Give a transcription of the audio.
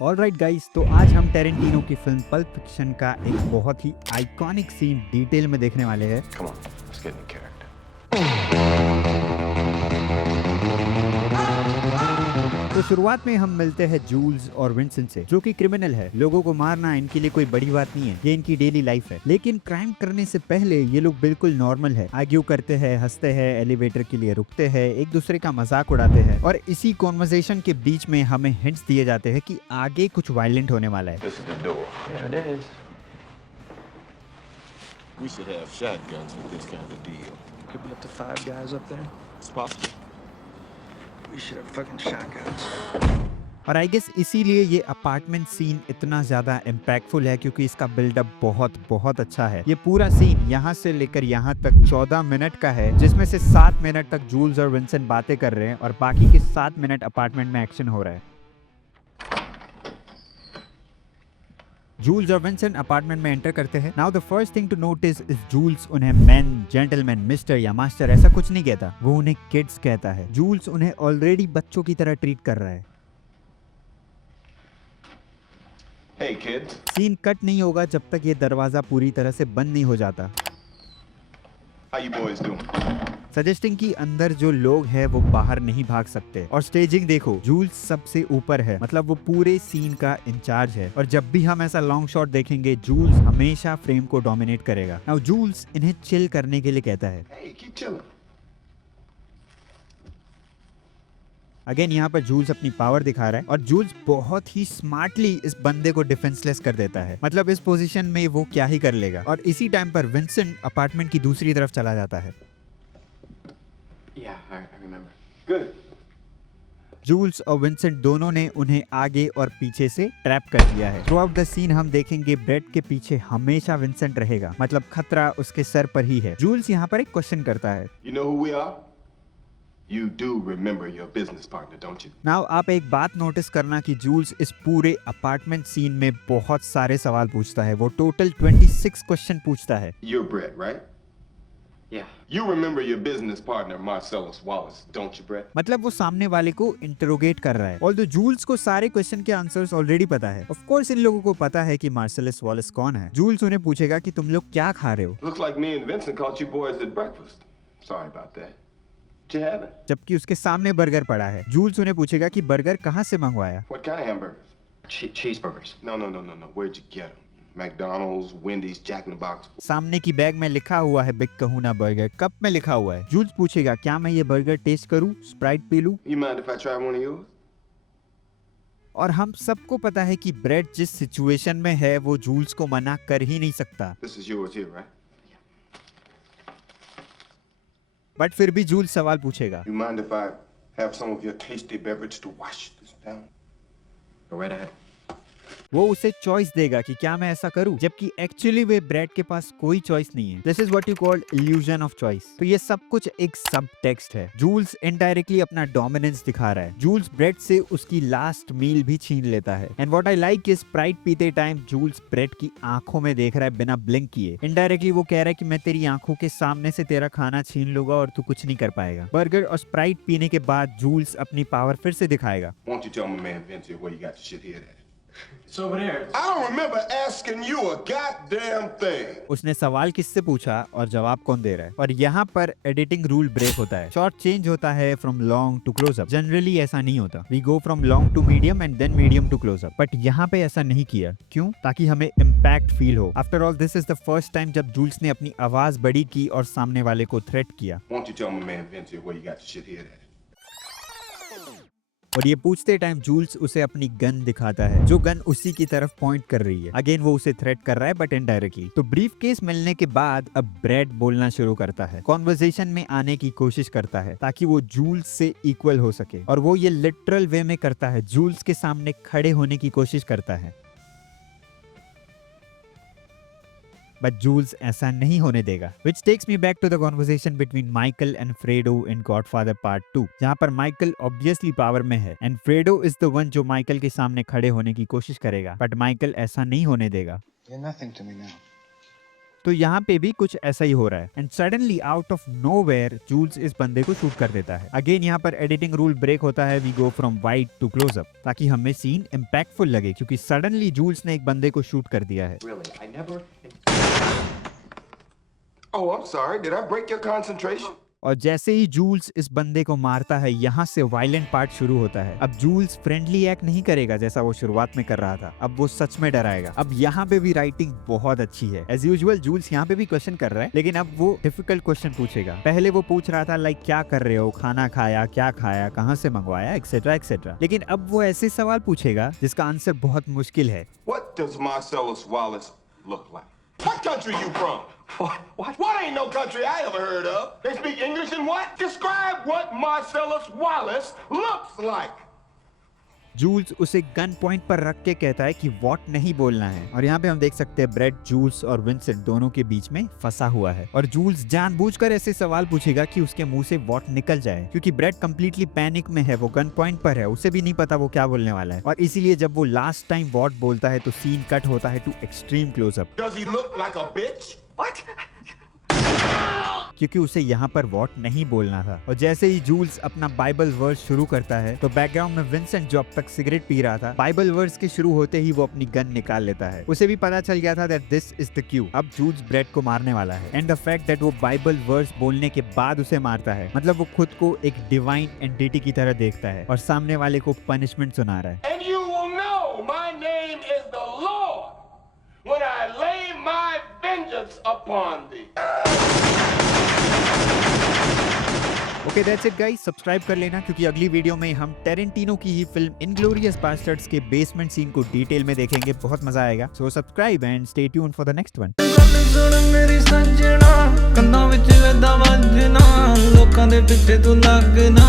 Alright guys, तो आज हम टेरेंटिनो की फिल्म पल्प फिक्शन का एक बहुत ही आइकॉनिक सीन डिटेल में देखने वाले हैं। Come on, let's get in character. तो शुरुआत में हम मिलते हैं जूल्स और विंसेंट से, जो कि क्रिमिनल है। लोगों को मारना इनके लिए कोई बड़ी बात नहीं है, ये इनकी डेली लाइफ है। लेकिन क्राइम करने से पहले ये लोग बिल्कुल नॉर्मल है। आर्ग्यू करते हैं, हंसते हैं, एलिवेटर के लिए रुकते हैं, एक दूसरे का मजाक उड़ाते हैं। और इसी कॉन्वर्सेशन के बीच में हमें हिंट्स दिए जाते हैं कि आगे कुछ वायलेंट होने वाला है। This is the door. There it is. We should have shotguns with this kind of deal. Could be up to 5 guys up there. It's possible. We should have fucking shotguns. और I guess इसीलिए ये apartment scene इतना ज्यादा impactful है, क्योंकि इसका buildup बहुत बहुत अच्छा है। ये पूरा सीन यहाँ से लेकर यहाँ तक 14 मिनट का है, जिसमें से 7 मिनट तक जूल्स और विंसेंट बातें कर रहे हैं और बाकी के 7 मिनट अपार्टमेंट में एक्शन हो रहा है। जूल्स और विंसेंट अपार्टमेंट में एंटर करते हैं। Now the first thing to notice is Jules उन्हें मैन, जेंटलमैन, मिस्टर या मास्टर ऐसा कुछ नहीं कहता, वो उन्हें किड्स कहता है। जूल्स उन्हें ऑलरेडी बच्चों की तरह ट्रीट कर रहा है। Hey, kids. सीन कट नहीं होगा जब तक ये दरवाजा पूरी तरह से बंद नहीं हो जाता, How you boys doing? Suggesting कि अंदर जो लोग हैं वो बाहर नहीं भाग सकते। और स्टेजिंग देखो, जूल्स सबसे ऊपर है, मतलब वो पूरे सीन का इंचार्ज है। और जब भी हम ऐसा लॉन्ग शॉट देखेंगे, जूल्स हमेशा फ्रेम को डोमिनेट करेगा। नाउ जूल्स इन्हें चिल करने के लिए कहता है। Hey, keep chilling. अगेन यहाँ पर जूल्स अपनी पावर दिखा रहा है और जूल्स बहुत ही स्मार्टली इस बंदे को डिफेंसलेस कर देता है। मतलब इस पोजीशन में वो क्या ही कर लेगा। और इसी टाइम पर विंसेंट अपार्टमेंट की दूसरी तरफ चला जाता है। Yeah, I remember. Good. Jules और विंसेंट दोनों ने उन्हें आगे और पीछे से ट्रैप कर दिया है। थ्रू आउट द सीन हम देखेंगे ब्रेड के पीछे हमेशा विंसेंट रहेगा, मतलब खतरा उसके सर पर ही है। जूल्स यहाँ पर एक क्वेश्चन करता है। You know who we are? You do remember your business partner, don't you? Now आप एक बात नोटिस करना कि जूल्स इस पूरे अपार्टमेंट सीन में बहुत सारे सवाल पूछता है। वो टोटल 26 क्वेश्चन पूछता है। You're Brett, right? Yeah. You remember your business partner, Marcellus Wallace, don't you, Brett? मतलब वो सामने वाले को इंटरोगेट कर रहा है। ऑल्दो जूल्स को सारे क्वेश्चन के आंसर्स ऑलरेडी पता है। ऑफ कोर्स इन लोगों को पता है कि मार्सेलस वॉलेस कौन है। जूल्स उन्हें पूछेगा कि तुम लोग क्या खा रहे हो, Looks like me and Vincent caught you boys at breakfast. Sorry about that. What you having? जबकि उसके सामने बर्गर पड़ा है। जूल्स उन्हें पूछेगा कि बर्गर कहाँ से मंगवाया। What kind of hamburgers? Cheeseburgers. No. Where'd you get them? McDonald's, Wendy's, Jack in the Box. सामने की बैग में लिखा हुआ है बिग कहूना बर्गर, कप में लिखा हुआ है। जूल्स पूछेगा क्या मैं ये बर्गर टेस्ट करूं, स्प्राइट पी लूं। You mind if I try one of yours? और हम सबको पता है कि ब्रेड जिस सिचुएशन में है वो जूल्स को मना कर ही नहीं सकता। This is yours here, right? But फिर भी जूल्स सवाल पूछेगा। You mind if I have some of your tasty beverage to wash this down? Go right ahead. वो उसे चॉइस देगा कि क्या मैं ऐसा करूं, जबकि एक्चुअली वे ब्रेड के पास कोई चॉइस नहीं है। This is what you call illusion of choice. तो ये सब कुछ एक सब टेक्स्ट है। जूल्स इनडायरेक्टली अपना डोमिनेंस दिखा रहा है। जूल्स ब्रेड से उसकी लास्ट मील भी छीन लेता है। And what I like is Sprite पीते टाइम जूल्स ब्रेड की आंखों में देख रहा है बिना ब्लिंक किए। इनडायरेक्टली वो कह रहा है कि मैं तेरी आंखों के सामने से तेरा खाना छीन लूंगा और तू कुछ नहीं कर पाएगा। बर्गर और स्प्राइट पीने के बाद जूल्स अपनी पावर फिर से दिखाएगा। Why don't you tell my man Vince here where you got the shit here at? It's over there. I don't remember asking you a goddamn thing. उसने सवाल किससे पूछा और जवाब कौन दे रहा है। और यहाँ पर एडिटिंग रूल ब्रेक होता है। शॉट चेंज होता है from long to close up. Generally ऐसा नहीं होता, we go from long to medium and then medium to close up. But यहाँ पे ऐसा नहीं किया। क्यों? ताकि हमें इम्पैक्ट फील हो। After all this is the first time जब जूल्स ने अपनी आवाज बड़ी की और सामने वाले को थ्रेट किया। Why don't you tell my man Vince here where you got the shit here at? और ये पूछते टाइम जूल्स उसे अपनी गन दिखाता है, जो गन उसी की तरफ पॉइंट कर रही है। अगेन वो उसे थ्रेट कर रहा है बट इनडायरेक्टली। तो ब्रीफ केस मिलने के बाद अब ब्रेड बोलना शुरू करता है, कॉन्वर्सेशन में आने की कोशिश करता है ताकि वो जूल्स से इक्वल हो सके। और वो ये लिटरल वे में करता है, जूल्स के सामने खड़े होने की कोशिश करता है। बट जूल्स ऐसा नहीं होने देगा। Which takes me back to the conversation between Michael and Fredo in Godfather Part 2, जहाँ पर माइकल ऑब्वियसली पावर में है and Fredo is the one जो माइकल के सामने खड़े होने की कोशिश करेगा, बट माइकल ऐसा नहीं होने देगा। You're nothing to me now. तो यहाँ पे भी कुछ ऐसा ही हो रहा है and suddenly out of nowhere Jules इस बंदे को शूट कर देता है। अगेन यहाँ पर एडिटिंग रूल ब्रेक होता है, we go from wide to close up ताकि हमें सीन इम्पैक्टफुल लगे क्योंकि सडनली जूल्स ने एक बंदे को शूट कर दिया है। Really, I never. Oh, I'm sorry. Did I break your concentration? और जैसे ही जूल्स इस बंदे को मारता है यहाँ से वायलेंट पार्ट शुरू होता है। अब जूल्स फ्रेंडली एक्ट नहीं करेगा जैसा वो शुरुआत में कर रहा था, अब वो सच में डराएगा। अब यहाँ पे भी राइटिंग बहुत अच्छी है। एज यूजुअल जूल्स यहाँ पे भी क्वेश्चन कर रहा है लेकिन अब वो डिफिकल्ट क्वेश्चन पूछेगा। पहले वो पूछ रहा था लाइक क्या कर रहे हो, खाना खाया, क्या खाया, कहाँ से मंगवाया, एक्सेट्रा एक्सेट्रा। लेकिन अब वो ऐसे सवाल पूछेगा जिसका आंसर बहुत मुश्किल है। What does Marcellus Wallace look like? What country you from? What ain't no country I ever heard of? They speak English and what? Describe what Marcellus Wallace looks like. Jules उसे gun point पर रख के कहता है कि what नहीं बोलना है। और यहाँ पे हम देख सकते हैं ब्रेड जूल्स और विंसेंट दोनों के बीच में फंसा हुआ है और जूल्स जानबूझकर ऐसे सवाल पूछेगा कि उसके मुंह से वॉट निकल जाए क्योंकि ब्रेड कंप्लीटली पैनिक में है, वो गन पॉइंट पर है, उसे भी नहीं पता वो क्या बोलने वाला है। और इसीलिए जब वो लास्ट टाइम वॉट बोलता है तो सीन कट होता है to extreme close up. Does he look like a bitch? What? क्योंकि उसे यहाँ पर वॉट नहीं बोलना था। और जैसे ही जूल्स अपना बाइबल वर्स शुरू करता है तो बैकग्राउंड में विंसेंट जो अब तक सिगरेट पी रहा था, बाइबल वर्स के शुरू होते ही वो अपनी गन निकाल लेता है। उसे भी पता चल गया था that this is the Q, अब जूल्स ब्रेड को मारने वाला है। एंड द फैक्ट दैट वो बाइबल वर्स बोलने के बाद उसे मारता है, मतलब वो खुद को एक डिवाइन एंटिटी की तरह देखता है और सामने वाले को पनिशमेंट सुना रहा है। And you will know my name is the Lord when I lay my vengeance upon thee. Okay that's it guys, subscribe कर लेना क्योंकि अगली वीडियो में हम टेरेंटिनो की ही फिल्म इनग्लोरियस बास्टर्ड्स के बेसमेंट सीन को डिटेल में देखेंगे। बहुत मजा आएगा। So subscribe and stay tuned for the next one. ਗੱਲ ਸੁਣ ਮੇਰੀ ਸੱਜਣਾ, ਕੰਨਾਂ ਵਿੱਚ ਵੇਦਾ ਵੱਜਣਾ, ਲੋਕਾਂ ਦੇ ਪਿੱਛੇ ਤੂੰ ਲੱਗਣਾ।